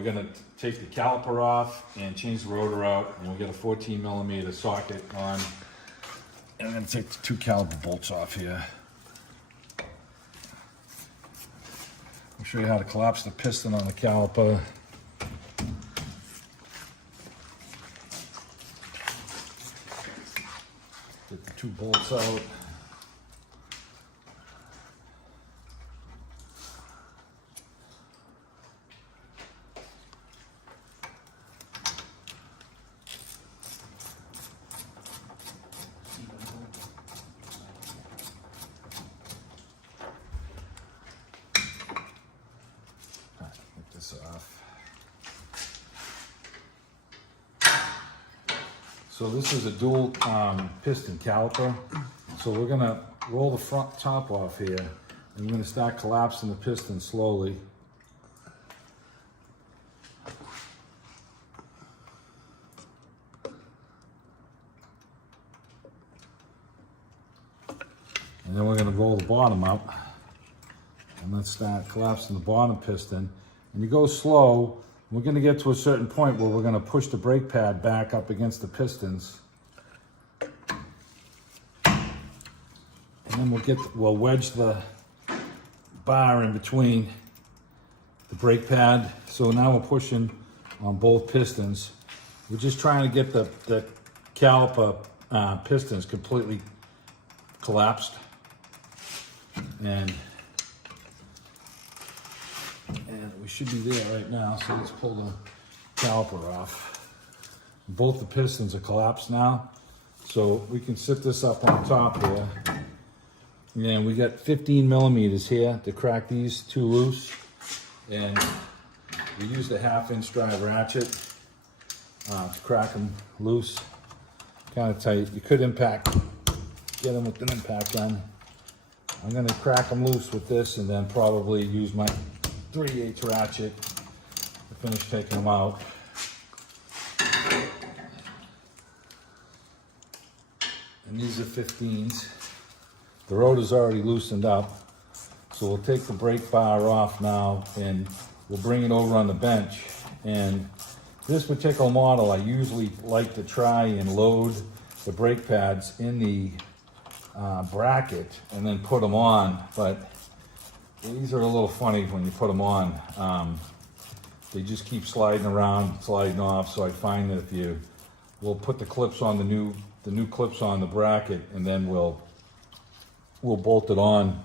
we're gonna take the caliper off and change the rotor out, and we'll get a 14mm socket on. And I'm gonna take the 2 caliper bolts off here. I'll show you how to collapse the piston on the caliper. Get the 2 bolts out. Get this off. So this is a dual piston caliper. So we're gonna roll the front top off here, and we're gonna start collapsing the piston slowly. And then we're gonna roll the bottom up, and let's start collapsing the bottom piston. And you go slow. We're gonna get to a certain point where we're gonna push the brake pad back up against the pistons. And then we'll wedge the bar in between the brake pad. So now we're pushing on both pistons. We're just trying to get the caliper pistons completely collapsed. And we should be there right now, so let's pull the caliper off. Both the pistons are collapsed now, so we can sit this up on top here. And we got 15mm here to crack these 2 loose, and we used a 1/2" drive ratchet to crack them loose. Kind of tight. You could get them with an impact gun. I'm going to crack them loose with this, and then probably use my 3/8 ratchet to finish taking them out. And these are 15s. The rotor's already loosened up, so we'll take the brake bar off now, and we'll bring it over on the bench. And this particular model, I usually like to try and load the brake pads in the bracket and then put them on, but these are a little funny when you put them on. They just keep sliding around, sliding off. So I find that we'll put the clips on the new clips on the bracket, and then we'll bolt it on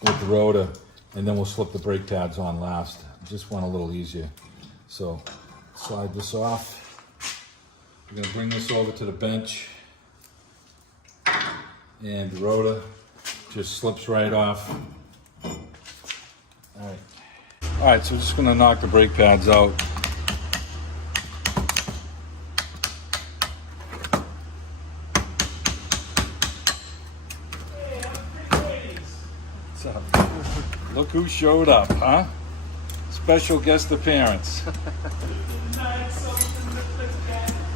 with the rotor, and then we'll slip the brake pads on last. Just went a little easier. So slide this off. We're gonna bring this over to the bench, and the rotor just slips right off. All right, so we're just gonna knock the brake pads out. What's up? Look who showed up, huh? Special guest appearance.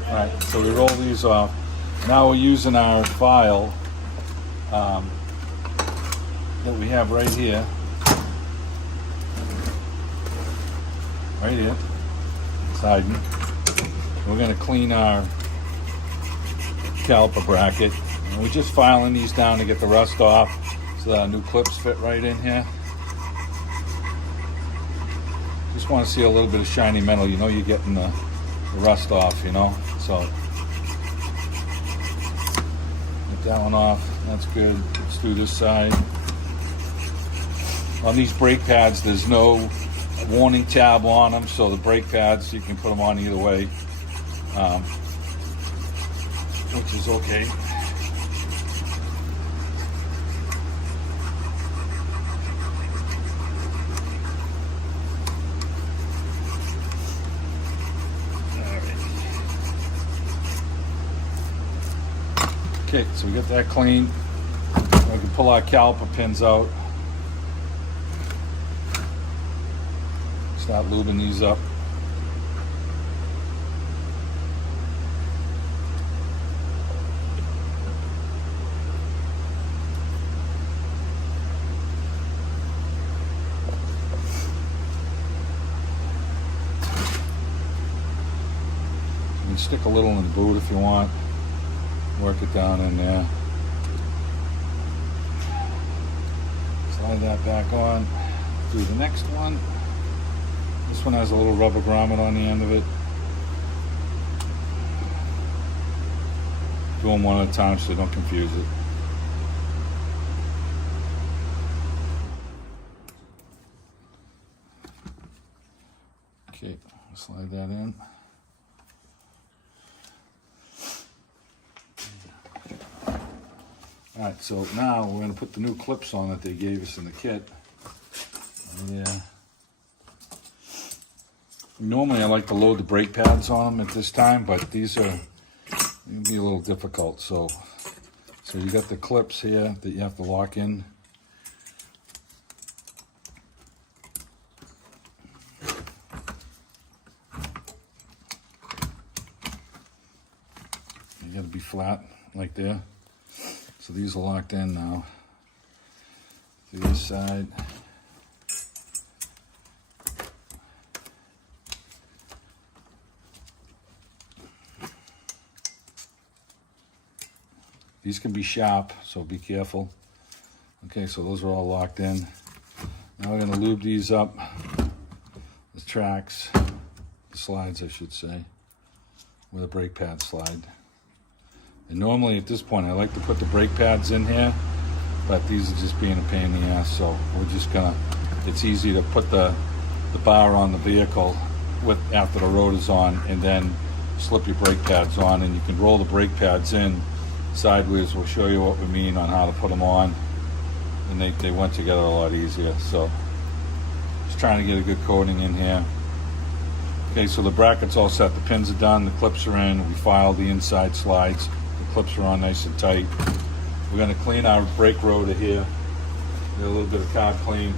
All right, so we roll these off. Now we're using our file that we have right here. Right here, siding. We're going to clean our caliper bracket, and we're just filing these down to get the rust off, so that our new clips fit right in here. Just want to see a little bit of shiny metal. You know, you're getting the rust off. You know, so get that one off. That's good. Let's do this side. On these brake pads, there's no warning tab on them, so the brake pads, you can put them on either way, which is okay. Okay, so we get that clean. We can pull our caliper pins out. Start lubing these up. can stick a little in the boot if you want. Work it down in there. Slide that back on. Do the next one. This one has a little rubber grommet on the end of it. Do them one at a time so don't confuse it. Okay, slide that in. Alright, so now we're going to put the new clips on that they gave us in the kit. Yeah. Normally I like to load the brake pads on them at this time, but these are going to be a little difficult. So you got the clips here that you have to lock in. You got to be flat like there. So these are locked in now. To this side. These can be sharp, so be careful. Okay, so those are all locked in. Now we're gonna lube these up, the tracks, the slides I should say, where the brake pads slide. And normally at this point I like to put the brake pads in here, but these are just being a pain in the ass, so we're just gonna, it's easy to put the bar on the vehicle after the rotor's on, and then slip your brake pads on, and you can roll the brake pads in sideways. We'll show you what we mean on how to put them on, and they went together a lot easier. So just trying to get a good coating in here. Okay, so the bracket's all set, the pins are done, the clips are in, we filed the inside slides, the clips are on nice and tight. We're going to clean our brake rotor here, get a little bit of carb clean.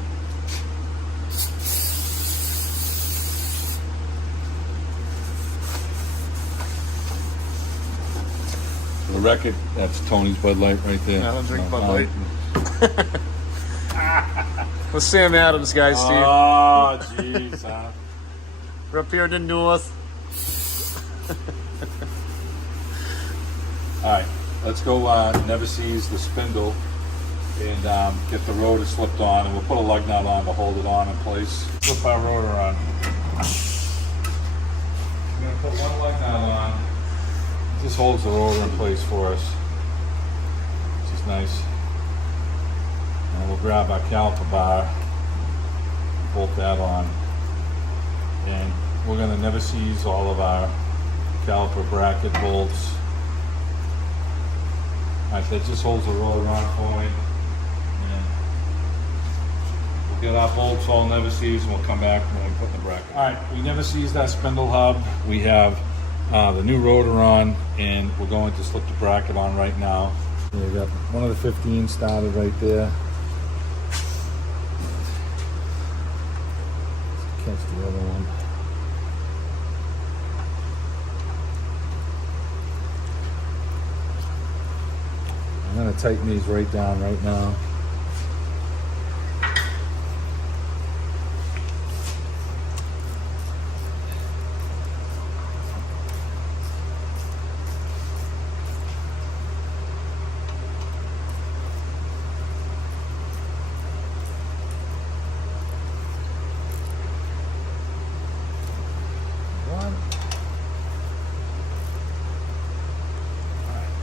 The record, that's Tony's Bud Light right there. I don't drink Bud Light. Let's Sam Adams, guys, Steve. Oh, jeez, huh? We're up here in the north. All right, let's go never seize the spindle and get the rotor slipped on, and we'll put a lug nut on to hold it on in place. Flip our rotor on. We're going to put one lug nut on. This holds the rotor in place for us, which is nice. And we'll grab our caliper bar, bolt that on, and we're going to never seize all of our caliper bracket bolts. Alright, that just holds the rotor on for me. And we'll get our bolts all never seized, and we'll come back when we put the bracket. Alright, we never seized that spindle hub. We have the new rotor on, and we're going to slip the bracket on right now. We got one of the 15 started right there. Let's catch the other one. I'm going to tighten these right down right now.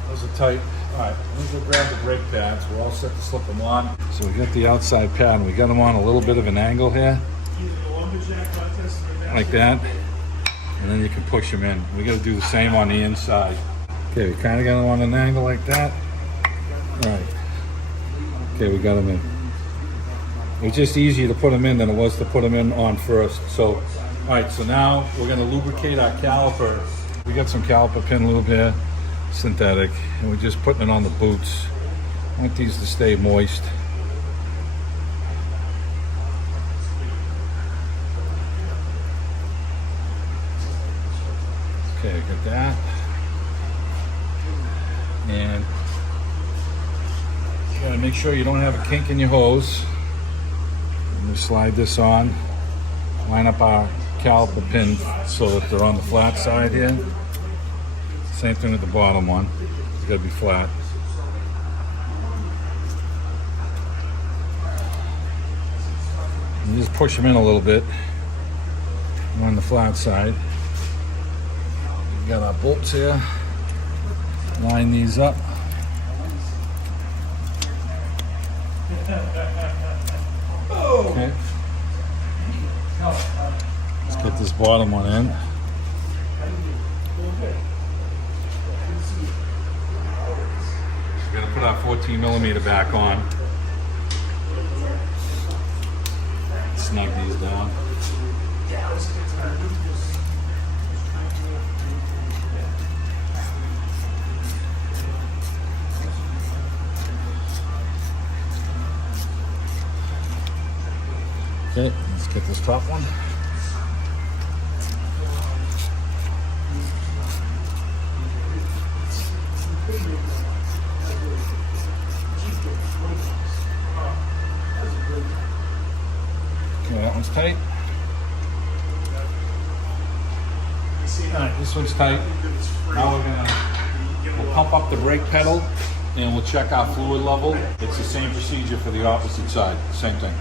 Those are tight. All right, let's go grab the brake pads. We're all set to slip them on. So we got the outside pad, and we got them on a little bit of an angle here, like that, and then you can push them in. We got to do the same on the inside. Okay, we kind of got them on an angle like that. All right. Okay, we got them in. It was just easier to put them in than it was to put them in on first. So, all right, so now we're going to lubricate our caliper. We got some caliper pin lube here, synthetic, and we're just putting it on the boots. I want these to stay moist. Okay, got that. And you gotta make sure you don't have a kink in your hose. We slide this on, line up our caliper pin so that they're on the flat side here. Same thing with the bottom one. It's gotta be flat. You just push them in a little bit on the flat side. We got our bolts here. Line these up. Okay. Let's get this bottom one in. We're gonna put our 14 millimeter back on. Snug these down. Okay, let's get this top one. Okay, that one's tight. Alright, this one's tight. Now we'll pump up the brake pedal and we'll check our fluid level. It's the same procedure for the opposite side, same thing.